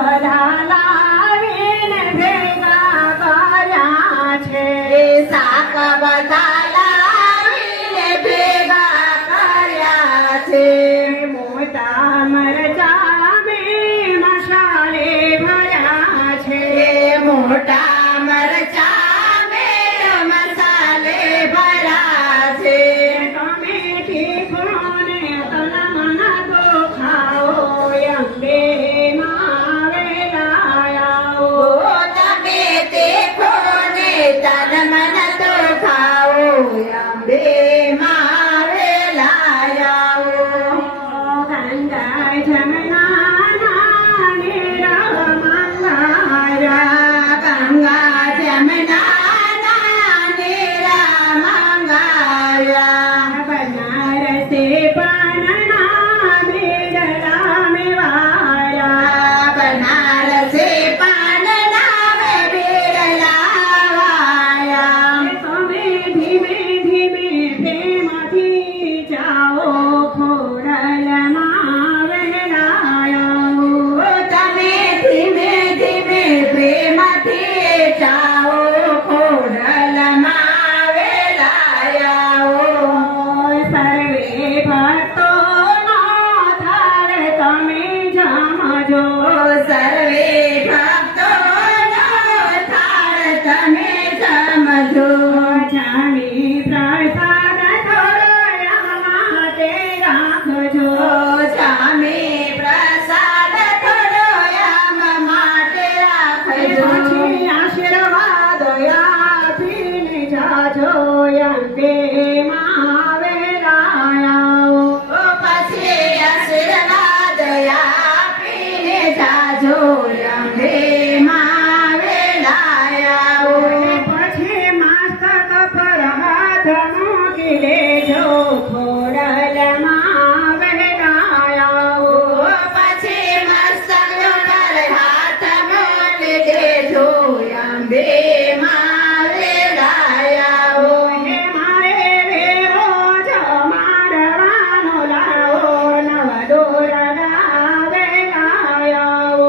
બધા લાવીને ભેગા કર્યા છે શાક બધા લાવીને ભેગા કર્યા છે મોટા મરચા બી મસાલે ભર્યા છે મોટા મરચા બે મસાલે ભર્યા છે તમે તીખોને તલમન તો ખાઓ અંબે માં વેલાયો તમે દેખો ને તન મન તો ખાઓ અંબે માં વેલાયો ગંગા જમના નિરમંગાયા ગંગા જમના નીરા મંગાયા બનારસે પાનના બેડલા મેવાયા બનારસે પાનના બેડલા વાયા તમે ધીમે ધીમે પ્રેમથી જાઓ ખોડલમાં વહેલાયો તમે ધીમે ધીમે પ્રેમથી જાઓ ખોડલમાં વેલાયા સર્વે ભક્તોનો થાળ તમે જમજો સર્વે ભક્તોનો થાળ તમે સમજો જાની પ્રસાદ થોડો માટે રાખજો જામે પ્રસાદ થોડો આમ માટે રાખજો પછી આશીર્વાદ આપીને જાજો અંબે માં વેલાયો પછી આશીર્વાદ આપીને જાજો અંબે માં વેલાયા પછી મસ્તક પર હાથ મૂકી લેજો ખોડલમાં વહેલાયો પછી મસ્તક પર હાથ મૂકી દેજો અંબે માં વેલાયા હે મારે વેરો જમાડવાનો લાવો નવદુર્ગા વેલાયો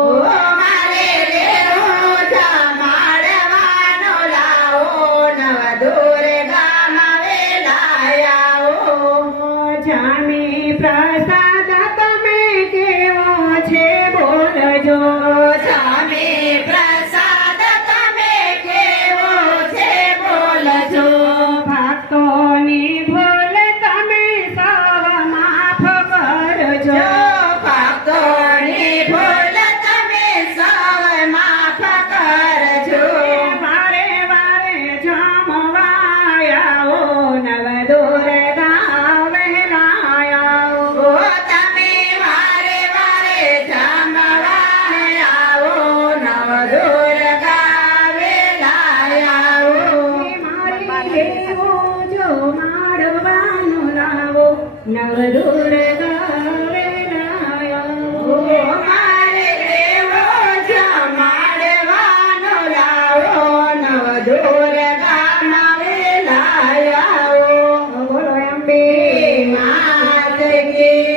મારે લેવો જમાડવાનો લાવો નવદુર્ગામાં વેલાયા જામી પ્રસાદ તમે કેવો છે બોલજો જામે પ્રસાદ તમે કેવો છે બોલજો ભક્તોની ભૂલ તમે સૌ માફ કરજો જો ભક્તોની ભૂલ તમે સૌ માફ કરજો વારે વારે જમવાયાઓ નવદુર્ગા વહેલાયાઓ તમે વારે વારે જમવા આવો નવદુર્ગા વેલાયા મારી લેવો જો માડવાનું લાવો નવદુર્ગા વેલાયાઓ મારે લેવો જમાડવાનો લાવો નવદુર્ગામાં વેલાયા બોલો અંબે માત કી